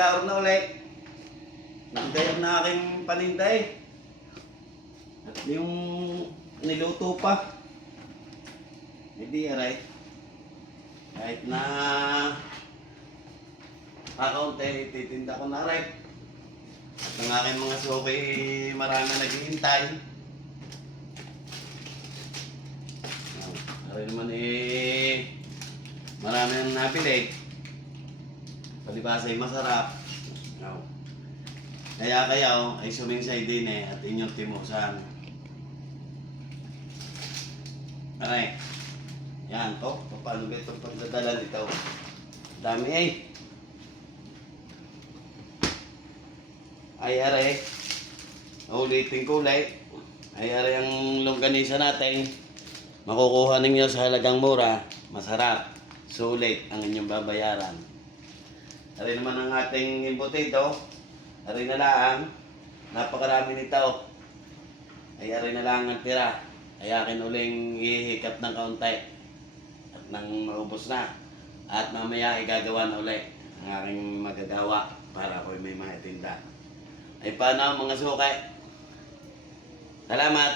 nag-aor na ulit. Nagdayag na aking paninda eh. At yung niluto pa. Hindi aray. Kahit na kakaunti, titinda ko na aray. At ang aking mga suki, marami naghihintay. Aray naman eh, marami nang napili. Palibasa ay masarap. Kaya kayo ay sumingsay din eh at inyong timusan. Aray. Yan to. Paano ba itong pagdadala nito? Dami eh. Ay aray. Ulitin ko ulit. Ay aray ang longganisa natin. Makukuha ninyo sa halagang mura. Masarap. Sulit ang inyong babayaran. Aray naman ang ating embutido. Aray na lang. Napakarami nito. Ay aray na lang ang tira. Ay akin uling ihikap ng kaunti. At nang maubos na. At mamaya igagawa na ulit ang aking magagawa para ako'y may maitinda. Ay paano mga sukay? Salamat!